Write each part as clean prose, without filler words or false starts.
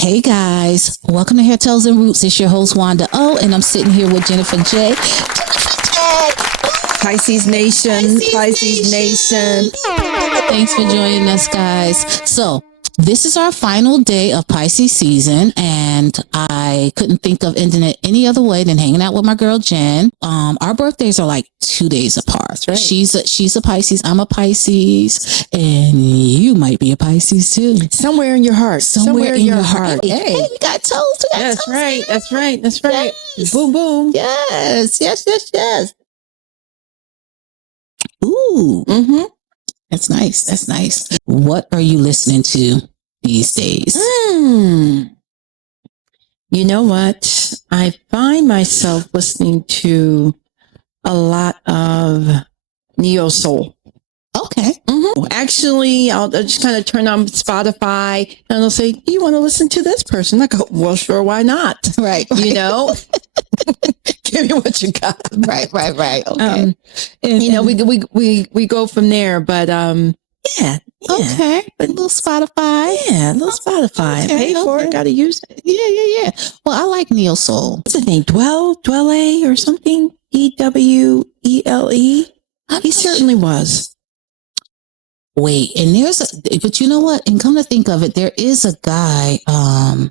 Hey guys, welcome to Hair Tales and Roots. It's your host Wanda O, and I'm sitting here with Jennifer J. Pisces Nation, Pisces Nation. Thanks for joining us, guys. So this is our final day of Pisces season, and I couldn't think of ending it any other way than hanging out with my girl Jen. Our birthdays are like 2 days apart. Right. She's a Pisces, I'm a Pisces, and you might be a Pisces too. Somewhere in your heart. Somewhere in your heart. Hey, we got toes. that's right. That's right. That's right. Yes. Boom, boom. Yes. Ooh, Mm-hmm. that's nice. That's nice. What are you listening to these days? You know what? I find myself listening to a lot of neo soul. Okay. Mm-hmm. Actually, I'll just kind of turn on Spotify and they'll say, "Do you want to listen to this person?" I go, "Well, sure, why not?" Right. You know, give me what you got. Right. Okay. We go from there, but yeah. Okay. A little Spotify. Yeah, a little Spotify. Okay, Pay for okay. it, gotta use it. Yeah. Well, I like neo soul. What's his name? Dwelle or something? Dwele. He certainly was. Wait, and but you know what? And come to think of it, there is a guy that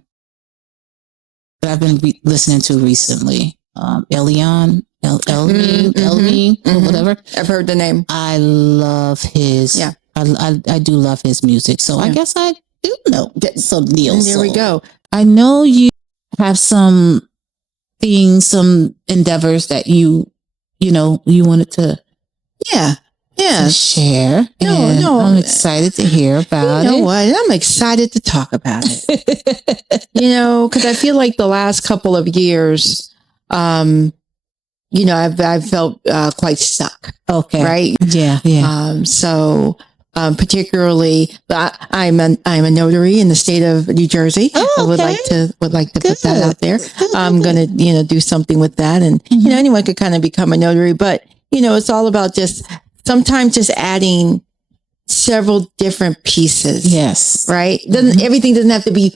I've been listening to recently. Elmin, or whatever. I've heard the name. I love his. Yeah. I do love his music. So I guess I do know some neo soul. There we go. I know you have some things, some endeavors that you wanted to share. No. I'm excited to hear about it. You know what? I'm excited to talk about it. Because I feel like the last couple of years, I've felt quite stuck. Okay. Right. Yeah. Particularly, I'm a notary in the state of New Jersey. Oh, okay. I would like to put that out there. Good. I'm gonna do something with that, and anyone could kind of become a notary, but it's all about sometimes just adding several different pieces. Yes. Right. Everything doesn't have to be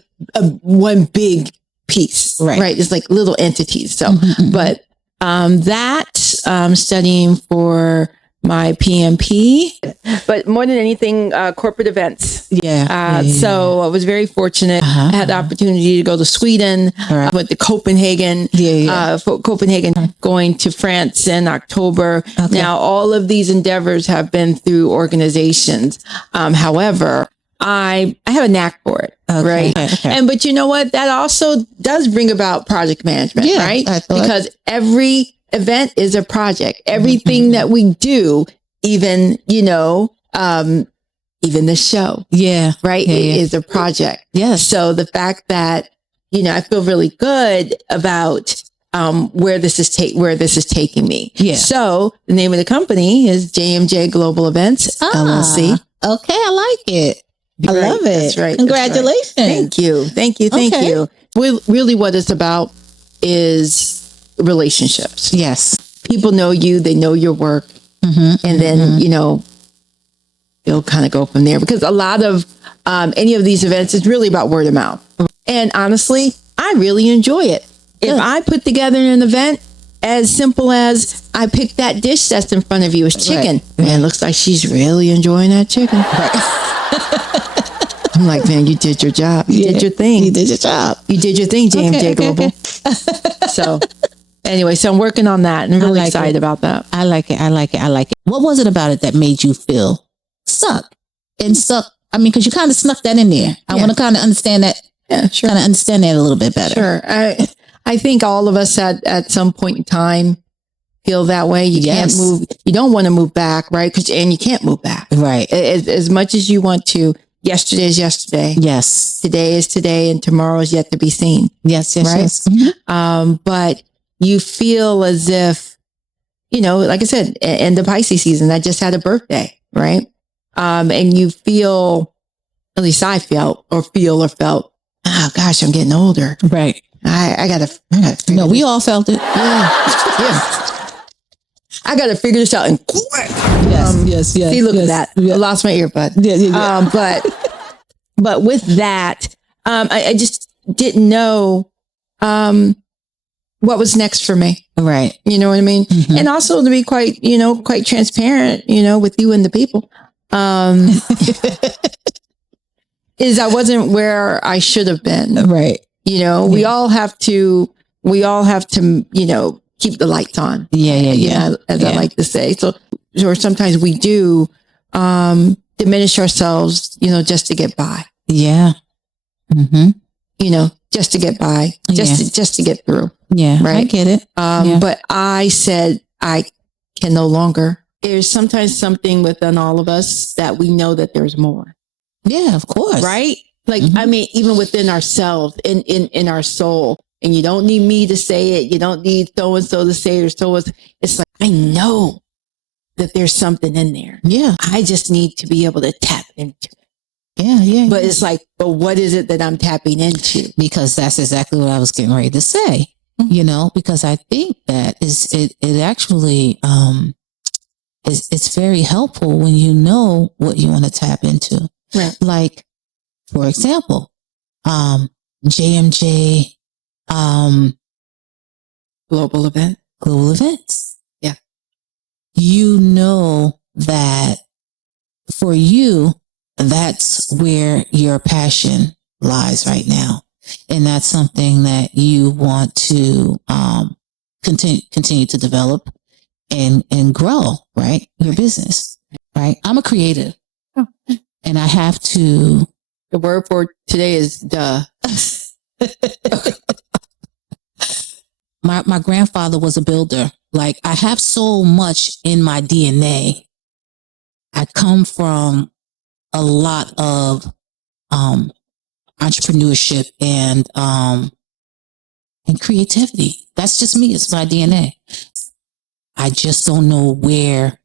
one big piece. Right. It's like little entities. So, but studying for my PMP, but more than anything, corporate events. Yeah. So I was very fortunate. I had the opportunity to go to Sweden. I went to Copenhagen. For Copenhagen, going to France in October. Okay. Now, all of these endeavors have been through organizations. However, I have a knack for it. Okay. Right. Okay. But you know what? That also does bring about project management, right? Because every event is a project. Everything that we do, even the show. Yeah. Right. It is a project. Yeah. So the fact that, I feel really good about where this is taking me. Yeah. So the name of the company is JMJ Global Events LLC. Okay. I like it. I love it. That's right. Congratulations. Thank you. Thank you. Really what it's about is relationships. Yes. People know you, they know your work. And then, you'll kind of go from there, because a lot of any of these events is really about word of mouth. And honestly, I really enjoy it. If I put together an event as simple as I pick that dish that's in front of you as chicken, man, looks like she's really enjoying that chicken. I'm like, man, you did your job. You did your thing. You did your job. You did your thing, JMJ Global. So anyway, so I'm working on that and I'm really excited about that. I like it. What was it about it that made you feel stuck? I mean, because you kind of snuck that in there. I want to kind of understand that. Yeah, sure. Kind of understand that a little bit better. Sure. I think all of us at some point in time feel that way. You can't move. You don't want to move back, right? And you can't move back. Right. As much as you want to. Yesterday is yesterday. Yes. Today is today, and tomorrow is yet to be seen. Yes. Right? Yes. But you feel as if, like I said, in the Pisces season, I just had a birthday, right? And you feel, at least I felt, oh gosh, I'm getting older. Right. I gotta no, we all felt it. Yeah. I gotta figure this out and quick. Yes. See, look at that. I lost my earbud. Yeah. But with that, I just, didn't know what was next for me. Right. You know what I mean? Mm-hmm. And also to be quite transparent, with you and the people, is I wasn't where I should have been. Right. We all have to, keep the lights on. Yeah. As I like to say. So, or sometimes we do, diminish ourselves, just to get by. Yeah. Mm-hmm. Just to get by, just to get through. Yeah. Right. I get it. But I said, I can no longer. There's sometimes something within all of us that we know that there's more. Yeah, of course. Right. Like, I mean, even within ourselves, in our soul, and you don't need me to say it. You don't need so-and-so to say it or so-and-so. It's like, I know that there's something in there. Yeah. I just need to be able to tap into it. Yeah. But it's like, but what is it that I'm tapping into? Because that's exactly what I was getting ready to say, because I think that it actually, it's very helpful when you know what you want to tap into. Right. Like, for example, JMJ, global events. Yeah. That for you, that's where your passion lies right now. And that's something that you want to continue to develop and grow, right? Your business, right? I'm a creative. Oh. And I have to. The word for today is duh. My grandfather was a builder. Like, I have so much in my DNA. I come from a lot of entrepreneurship and creativity. That's just me. It's my DNA. I just don't know where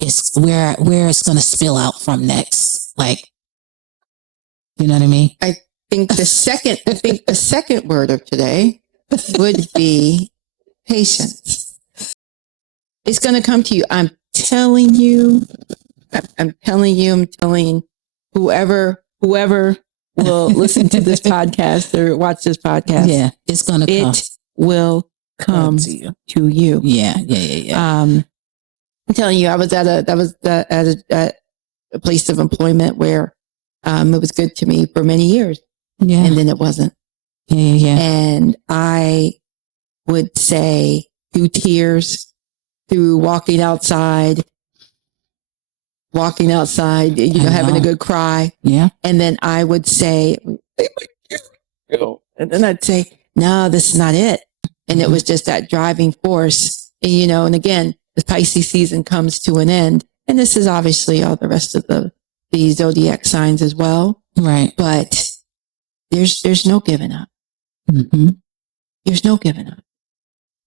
it's going to spill out from next. Like, you know what I mean? I think the second word of today would be patience. It's going to come to you. I'm telling whoever will listen to this podcast or watch this podcast. Yeah, it's going to come. It will come to you. Yeah. I'm telling you, I was at a place of employment where it was good to me for many years. Yeah. And then it wasn't. Yeah. And I would say through tears, through walking outside, having a good cry. Yeah. And then I would say, and then I'd say, no, this is not it. And it was just that driving force, and again, the Pisces season comes to an end. And this is obviously all the rest of the Zodiac signs as well. Right. But there's no giving up. Mm-hmm. There's no giving up.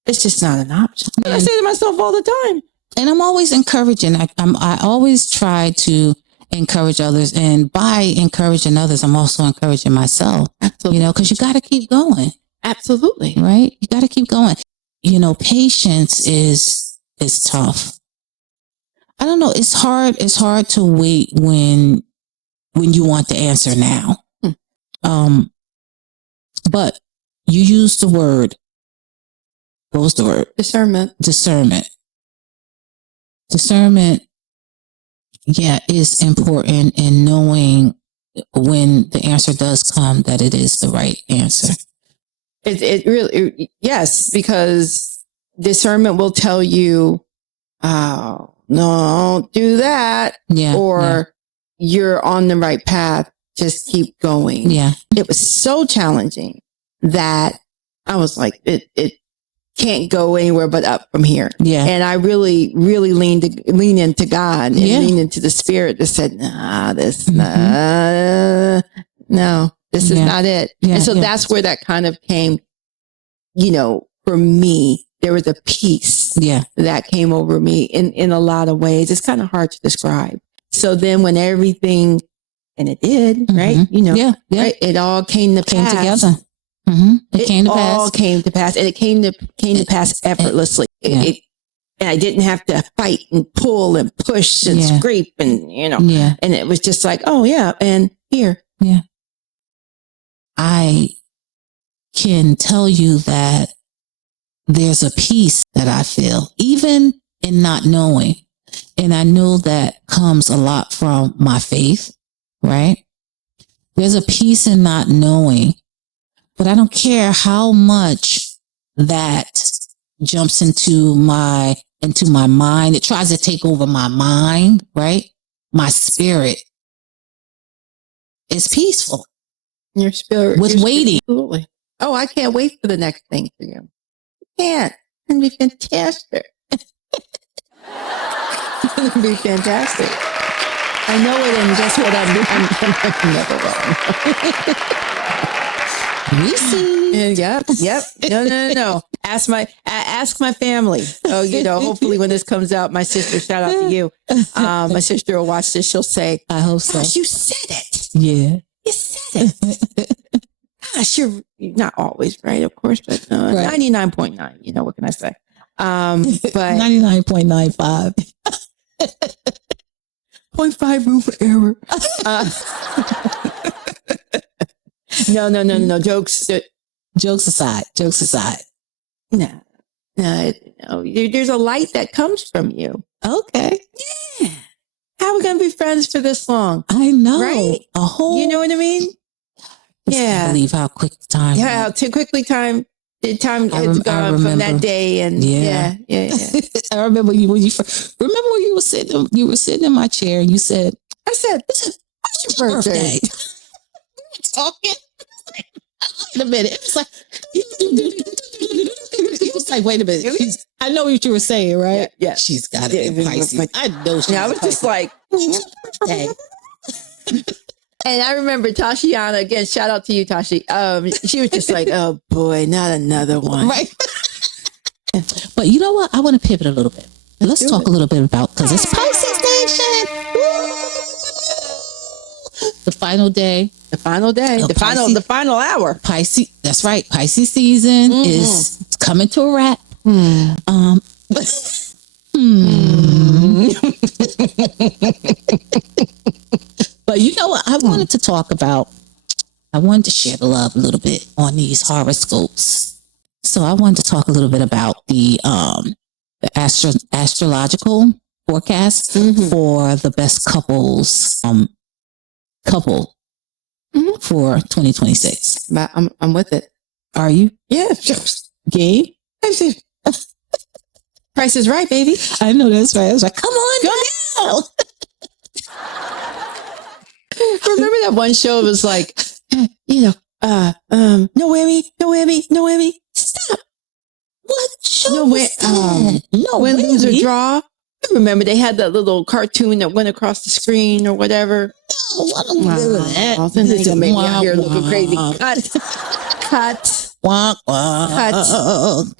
It's just not an option. I say to myself all the time. And I'm always encouraging. I always try to encourage others. And by encouraging others, I'm also encouraging myself. Absolutely. Because you got to keep going. Absolutely. Right? You got to keep going. Patience is tough. I don't know. It's hard. It's hard to wait when you want the answer now. But you use the word. What was the word? Discernment. Discernment, yeah, is important in knowing when the answer does come that it is the right answer. It really, yes, because discernment will tell you, oh, no, don't do that. Yeah. Or you're on the right path. Just keep going. Yeah. It was so challenging that I was like, it can't go anywhere but up from here. Yeah. And I really, really lean into God and lean into the Spirit that said, no, this is not it. Yeah, and so that's where that kind of came, for me, there was a peace that came over me in a lot of ways. It's kind of hard to describe. So then when everything, and it did, right? Right? It all came to pass. Together. Mm-hmm. It all came to pass, and it came to pass effortlessly. And I didn't have to fight and pull and push and scrape and and it was just like, oh yeah, and here, I can tell you that there's a peace that I feel, even in not knowing. And I know that comes a lot from my faith, right? There's a peace in not knowing, but I don't care how much that jumps into my mind. It tries to take over my mind, right? My spirit is peaceful. Your spirit. With waiting. Absolutely. Oh, I can't wait for the next thing for you. Can't. It's going to be fantastic. It's going to be fantastic. I know it, and guess what? I'm never wrong. We see. Yep. No. Ask my family. Oh, hopefully when this comes out, my sister, shout out to you. My sister will watch this. She'll say, I hope so. Gosh, you said it. Yeah. You said it. Gosh, you're not always right, of course, but 99.9. What can I say? But 99.95. 0.5 room for error. No. Jokes aside. No. There's a light that comes from you. Okay. Yeah. How are we going to be friends for this long? I know. Right? A whole. You know what I mean? I can't believe how quick time. Yeah, how too quickly time has gone from that day. And yeah. I remember when you were sitting in my chair and you said, I said, "What's your birthday?" We were talking. Wait a minute. It was like, wait a minute. I know what you were saying, right? Yeah. She's got it in Pisces. I know she's I was just like, hey. And I remember Tashiana, again, shout out to you, Tashi. She was just like, oh boy, not another one. Right. But you know what? I want to pivot a little bit. Let's talk a little bit about, because it's Pisces Nation. The final day. The final final hour. Pisces. That's right. Pisces season is coming to a wrap. But you know what? I wanted to share the love a little bit on these horoscopes. So I wanted to talk a little bit about the astrological forecast for the best couples for 2026. I'm with it. Are you? Yeah. Game? Price is right, baby. I know that's right. I was like, come on, go now. Remember that one show? It was like, no whammy. Stop. What show? No win, lose, or draw. I remember they had that little cartoon that went across the screen or whatever. No, I don't remember that. Then they make me out here looking crazy. Cut. Wah, wah. Cut.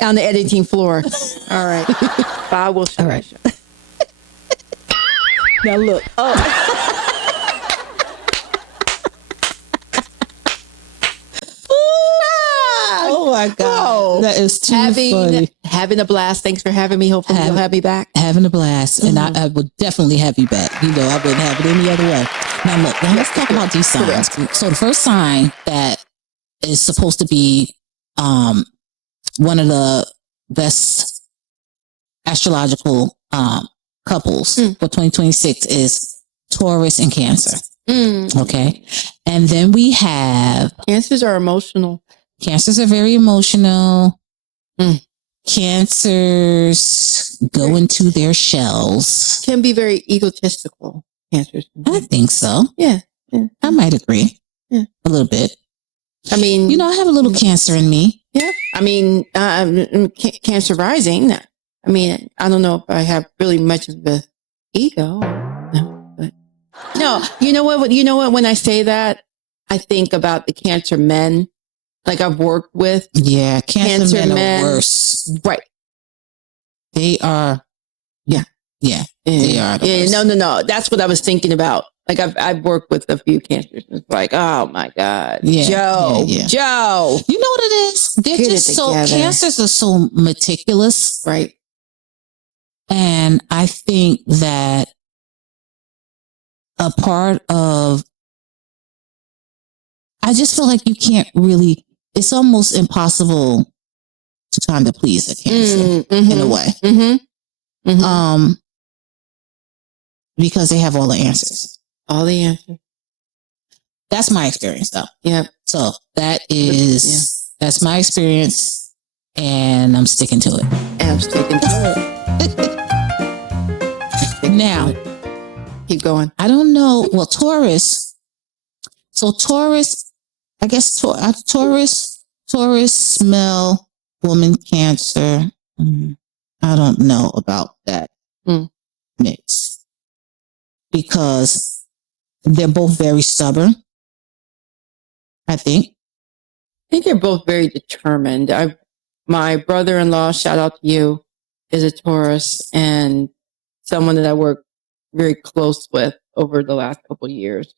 On the editing floor. All right. Bob will show. All right. Now look. Oh my God. That is too funny. Having a blast. Thanks for having me. Hopefully you'll have me back. Having a blast. And I would definitely have you back. I wouldn't have it any other way. Now look, let's talk about these signs. So the first sign that is supposed to be one of the best astrological couples for 2026 is Taurus and Cancer. Okay. And then we have... Cancers are emotional. Cancers are very emotional. Cancers go into their shells. Can be very egotistical. Cancers. I think so. Yeah. I might agree. Yeah. A little bit. I mean... I have a little Cancer in me. Yeah. I mean, Cancer rising. I mean, I don't know if I have really much of the ego. No, you know what? When I say that, I think about the Cancer men, like I've worked with. Yeah, Cancer men are worse. Right. They are. Yeah. They are. Yeah. No. That's what I was thinking about. Like I've worked with a few Cancers. It's like, oh my God, Joe. You know what it is? They're just so Cancers are so meticulous, right? And I think that a part of, I just feel like you can't really, it's almost impossible to kind of please a Cancer in a way. Because they have all the answers. All the answers. That's my experience, though. Yeah. So that's my experience, and I'm sticking to it. Now, keep going. I don't know. Well, Taurus. So Taurus, I guess Taurus smell woman Cancer. I don't know about that mix because they're both very stubborn. I think they're both very determined. My brother-in-law, shout out to you, is a Taurus, and someone that I work very close with over the last couple of years.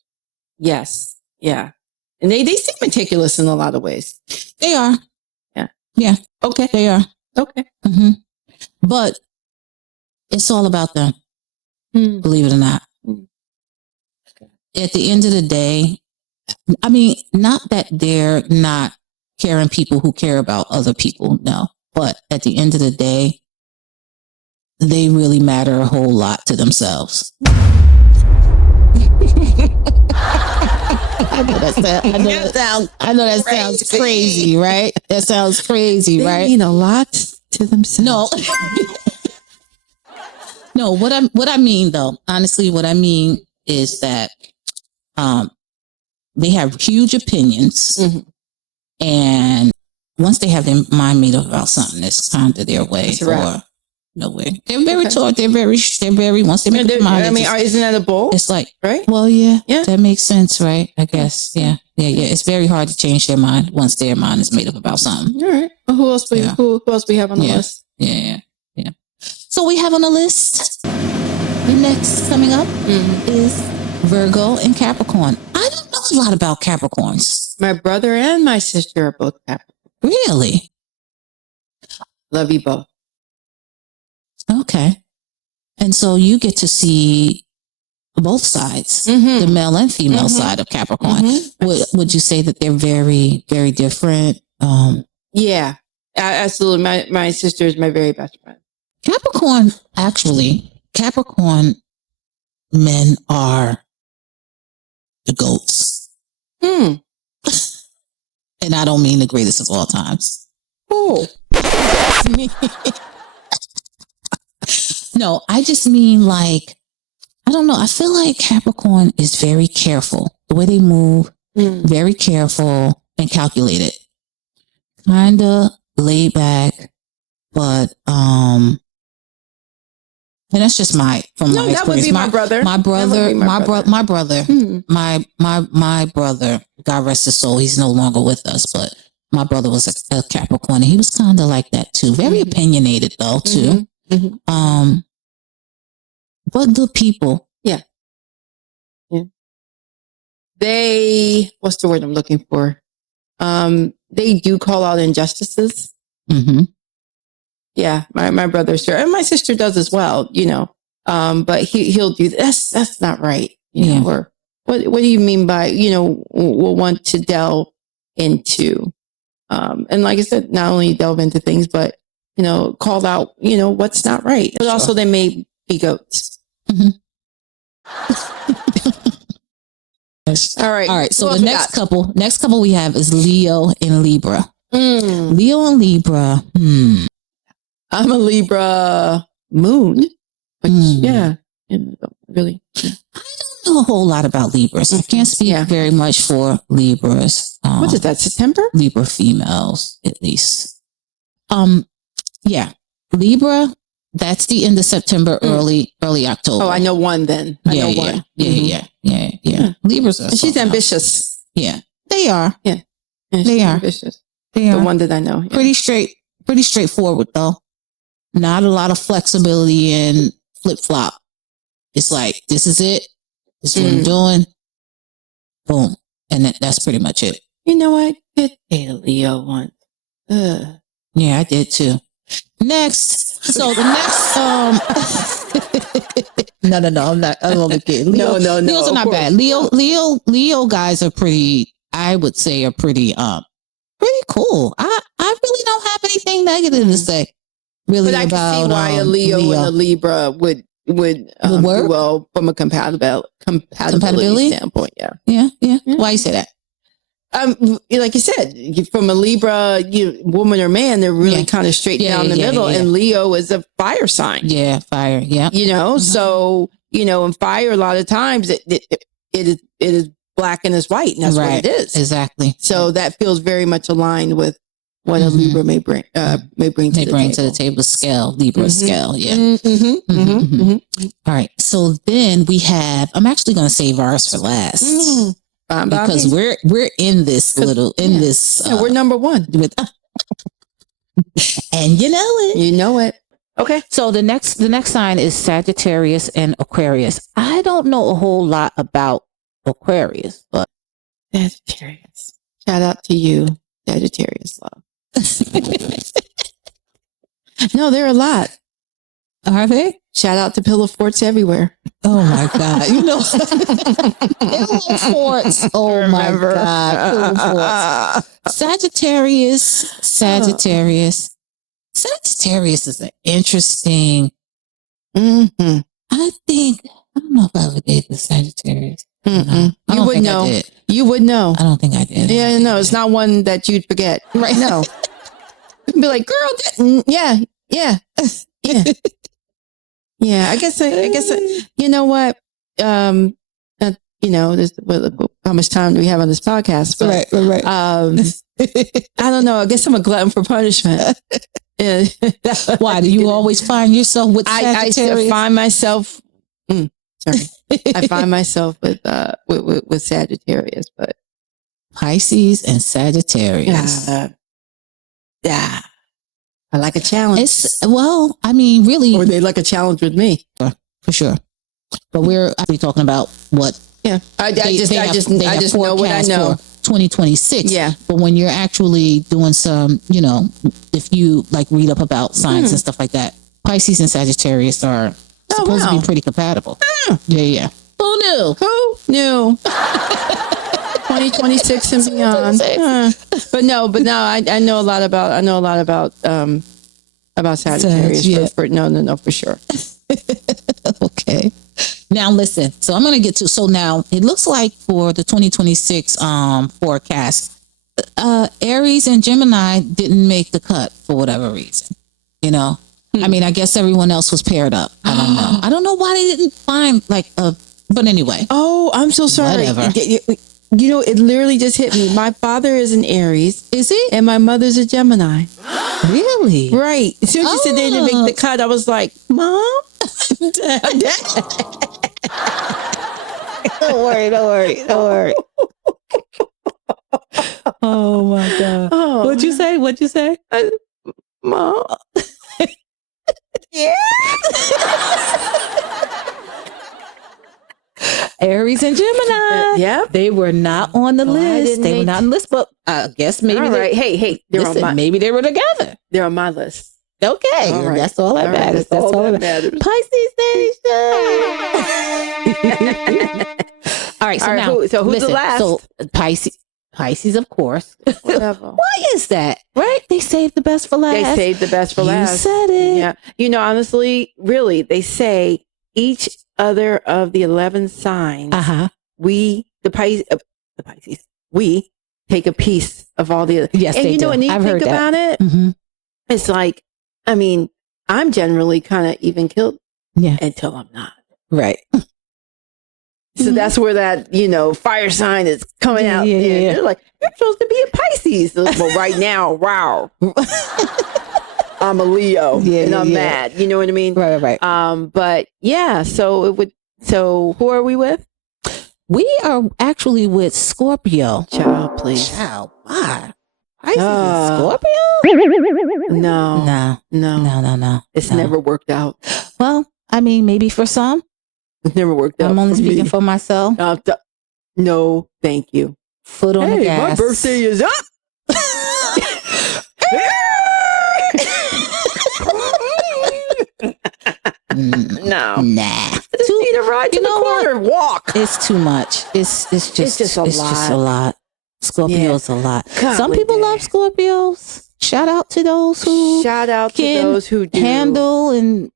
Yes. Yeah. And they seem meticulous in a lot of ways. They are. Yeah. Yeah. Okay. They are. Okay. But it's all about them. Believe it or not. At the end of the day, I mean, not that they're not caring people who care about other people, no. But at the end of the day, they really matter a whole lot to themselves. I know that sounds crazy, right? That sounds crazy, right? They mean a lot to themselves. No, what I mean though, honestly, what I mean is that they have huge opinions, and once they have their mind made up about something, it's kind of their way or nowhere. They're very tall. They're very. Once they make up their mind, I mean, isn't that a bull? It's like, right? Well, yeah, that makes sense, right? I guess, yeah. It's very hard to change their mind once their mind is made up about something. All right. Well, who else we have on the list? Yeah. So we have on the list. The next coming up is Virgo and Capricorn. I don't know a lot about Capricorns. My brother and my sister are both Capricorn. Really? Love you both. Okay. And so you get to see both sides, the male and female side of Capricorn. Would you say that they're very, very different? Yeah, absolutely. My sister is my very best friend. Capricorn men are the goats. And I don't mean the greatest of all times. Oh. No, I just mean like, I don't know. I feel like Capricorn is very careful. The way they move, very careful and calculated. Kind of laid back, but and that's just my experience. That would be my brother. My brother, God rest his soul, he's no longer with us, but my brother was a Capricorn, and he was kind of like that too. Very opinionated though, too. But good people. Yeah. They, what's the word I'm looking for? They do call out injustices. Yeah, my brother, sure, and my sister does as well. But he'll do this. That's not right. You know, or what do you mean by we'll want to delve into, and like I said, not only delve into things, but call out what's not right. But also they may be goats. All right. So the next couple we have is Leo and Libra. Leo and Libra. I'm a Libra moon, but really. I don't know a whole lot about Libras. I can't speak very much for Libras. What is that? September? Libra females, at least. Libra. That's the end of September, early October. Oh, I know one then. I know one. Yeah. Libras are. She's ambitious. Yeah, they are. Yeah, they are ambitious. They are. The one that I know. Yeah. Pretty straightforward though. Not a lot of flexibility and flip flop. It's like, this is it. This is what I'm doing. Boom, and that's pretty much it. You know what? Did a Leo once. Yeah, I did too. Next. So the next No, I'm not. I'm only kidding. No. Leos are not bad. Leo guys are pretty, I would say are pretty pretty cool. I really don't have anything negative to say. Really, but I about can see why a Leo and a Libra would do well from a compatibility standpoint. Yeah. Why you say that? Like you said, from a Libra, woman or man, they're really kind of straight down the middle. And Leo is a fire sign. Yeah, fire. Yeah. So in fire, a lot of times it is black and it's white, and that's what it is. Exactly. So that feels very much aligned with what a Libra may bring to the table. Scale, Libra scale. Yeah. All right. So then we have, I'm actually going to save ours for last. Because we're in this we're number one with, and you know it. Okay. So the next sign is Sagittarius and Aquarius. I don't know a whole lot about Aquarius, but Sagittarius. Shout out to you, Sagittarius love. No, there are a lot. Are they? Shout out to pillow forts everywhere. Oh my God. Pillow forts. Oh my God. Pillow forts. Sagittarius is an interesting. I don't know if I ever dated Sagittarius. You would know. You would know. I don't think I did. Yeah, no, it's not one that you'd forget. Right now. You'd be like, girl, yeah. Yeah, I guess, you know what? This, how much time do we have on this podcast? But, right. I don't know. I guess I'm a glutton for punishment. Why do you always find yourself with Sagittarius? I find myself. I find myself with Sagittarius, but Pisces and Sagittarius. Yeah. I like a challenge. Really. Or they like a challenge with me. For sure. But we're actually talking about what. Yeah. I just know what I know. 2026. Yeah. But when you're actually doing some, if you read up about signs and stuff like that, Pisces and Sagittarius are supposed to be pretty compatible. Yeah. Who knew? 2026 and beyond. But no, I know a lot about Sagittarius. For sure. Okay. Now listen. So I'm going to get to. So now it looks like for the 2026 forecast, Aries and Gemini didn't make the cut for whatever reason. I mean, I guess everyone else was paired up. I don't know. I don't know why they didn't find But anyway. Oh, I'm so sorry. Whatever. It literally just hit me. My father is an Aries. Is he? And my mother's a Gemini. Really? Right. As soon as you said they didn't make the cut, I was like, Mom? Don't worry. Oh my God. Oh. What'd you say? Mom? Yeah. Aries and Gemini. Yeah. They were not on the list. They were not on the list, but I guess maybe. All right. Hey. Maybe they were together. They're on my list. Okay. All right. That's all that matters. That's all that matters. Pisces Nation. All right. So now, who's the last? So Pisces, of course. Whatever. Why is that? Right? They saved the best for last. You said it. Yeah. Honestly, really, they say each other of the 11 signs, the Pisces, we take a piece of all the other. Yes, and they do. And you I've think heard about that. it, it's like, I mean, I'm generally kind of even killed until I'm not. Right. So that's where that, fire sign is coming out. Yeah. They're like, you're supposed to be a Pisces. Well, right now, wow. I'm a Leo and I'm mad. You know what I mean? Right. But yeah, so who are we with? We are actually with Scorpio. Child, please. Child, why? Pisces and Scorpio? No. It's never worked out. Well, I mean, maybe for some. It's never worked out. I'm only speaking for myself. No, thank you. Foot on the gas. My birthday is up. No. Nah. Just need a ride to the corner. Walk. It's too much. It's just a lot. It's just a lot. Scorpios a lot. Golly Some people dang. love Scorpios. Shout out to those who do. handle and,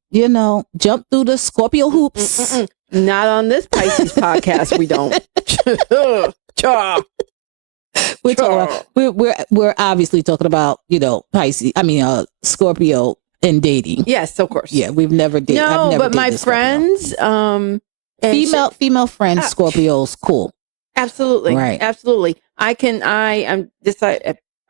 jump through the Scorpio hoops. Not on this Pisces podcast. We don't. We're obviously talking about, Pisces. Scorpio and dating. Yes, of course. Yeah, we've never dated. No, but my friends, female friends, Scorpios, cool. Absolutely. Right. Absolutely.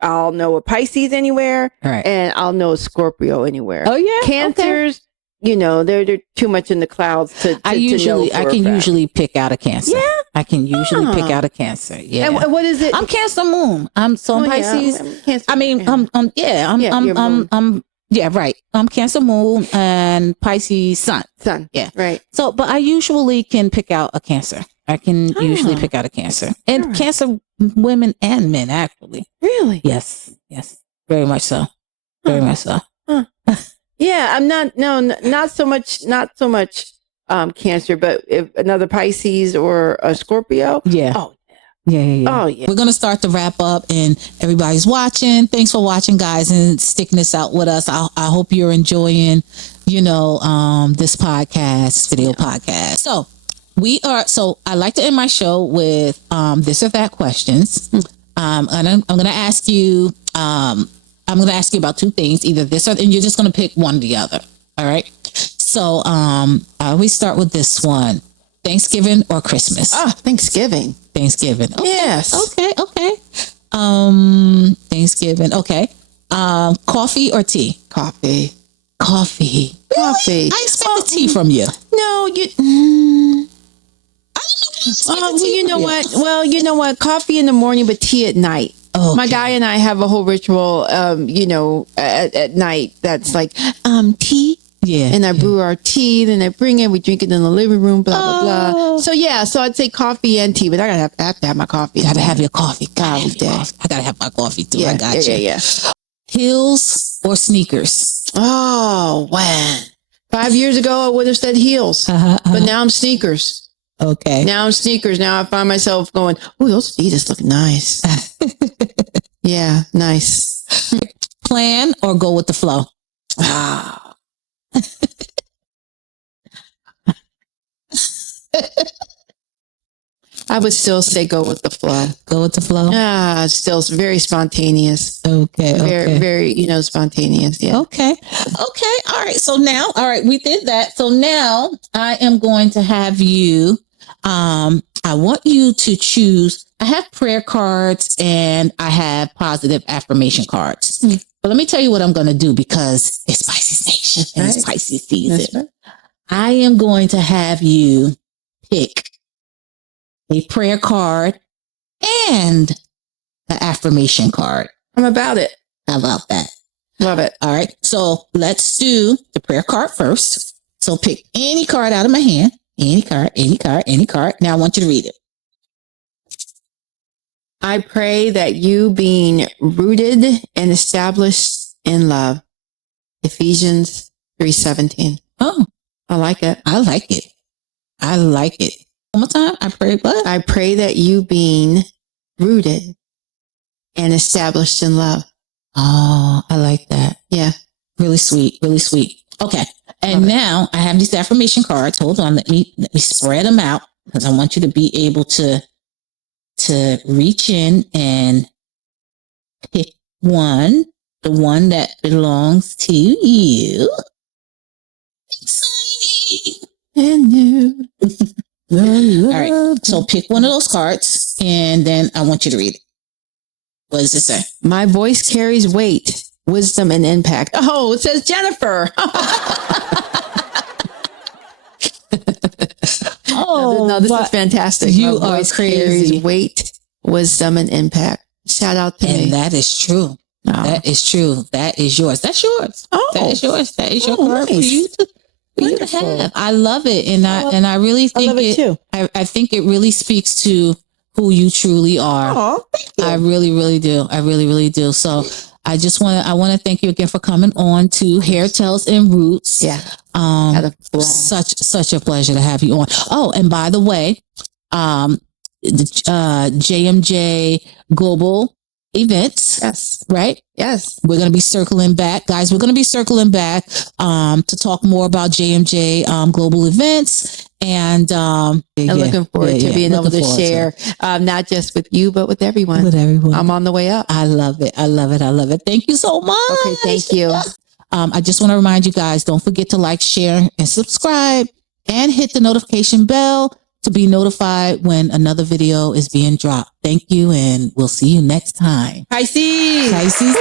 I'll know a Pisces anywhere, right, and I'll know a Scorpio anywhere. Oh yeah. Cancers, they're too much in the clouds to I can usually pick out a Cancer. Yeah. I can usually pick out a Cancer. Yeah. And what is it? I'm Cancer moon. I'm Pisces. I'm Cancer. Right. I'm Cancer moon and Pisces sun. Yeah. Right. So, but I usually can pick out a Cancer. I can usually pick out a Cancer. And right. Cancer women and men, actually. Really? Yes. Very much so. Very much so. Yeah, I'm not so much Cancer, but if another Pisces or a Scorpio. Yeah. Oh, yeah. Oh, yeah. We're going to start to wrap up, and everybody's watching. Thanks for watching, guys, and sticking this out with us. I hope you're enjoying, this video podcast. So I like to end my show with this or that questions. And I'm going to ask you. I'm going to ask you about two things, either this or, and you're just going to pick one or the other. All right. So I always start with this one: Thanksgiving or Christmas? Thanksgiving. Thanksgiving. Okay. Yes. Okay. Thanksgiving. Okay. Coffee or tea? Coffee. Coffee. Really? Coffee. I expect tea from you. No, you. You know what? Well, you know what? Coffee in the morning, but tea at night. Okay. My guy and I have a whole ritual, at night that's like, tea. Yeah. And I brew our tea, then I bring it, we drink it in the living room, blah, blah, blah. So I'd say coffee and tea, but I have to have my coffee. Gotta have your coffee. I gotta have my coffee too. Yeah, I got you. Yeah. Heels or sneakers? Oh, when? 5 years ago, I would have said heels, but now I'm sneakers. Okay. Now I'm sneakers. Now I find myself going, oh, those Adidas look nice. Yeah, nice. Plan or go with the flow? I would still say go with the flow. Go with the flow? Still very spontaneous. Okay. Very, spontaneous. Yeah. Okay. All right. So now, we did that. So now I am going to have you, I want you to choose. I have prayer cards and I have positive affirmation cards. But let me tell you what I'm going to do, because it's Pisces Nation and it's Pisces season. Right. I am going to have you pick a prayer card and an affirmation card. I'm about it. How about that? Love it. All right. So let's do the prayer card first. So pick any card out of my hand. Any card. Now I want you to read it. I pray that you, being rooted and established in love. Ephesians 3:17. Oh, I like it. One more time. I pray what? I pray that you, being rooted and established in love. Oh, I like that. Yeah. Really sweet. Okay. And now I have these affirmation cards. Hold on. Let me spread them out, because I want you to be able to reach in and pick one, the one that belongs to you. Exciting. And you. All right. So pick one of those cards, and then I want you to read it. What does it say? My voice carries weight, wisdom, and impact. Oh, it says Jennifer. No, this is fantastic. You are crazy. Weight, wisdom, and impact. Shout out to me. And that is true. Oh. That is true. That is yours. That's yours. Oh, that is yours. That is your card nice. for you to have. I love it, and I really think I love it too. I think it really speaks to who you truly are. Oh, thank you. I really do. I really do. So I want to thank you again for coming on to Hair Tales and Roots. Yeah. Such a pleasure to have you on. Oh, and by the way, JMJ Global Events. Yes. Right? Yes. We're going to be circling back, guys. We're going to be circling back to talk more about JMJ Global Events. And looking forward to being able to share, not just with you, but with everyone. I'm on the way up. I love it. I love it. I love it. Thank you so much. Okay, thank you. I just want to remind you guys, don't forget to like, share, and subscribe, and hit the notification bell to be notified when another video is being dropped. Thank you, and we'll see you next time. Pisces. Pisces.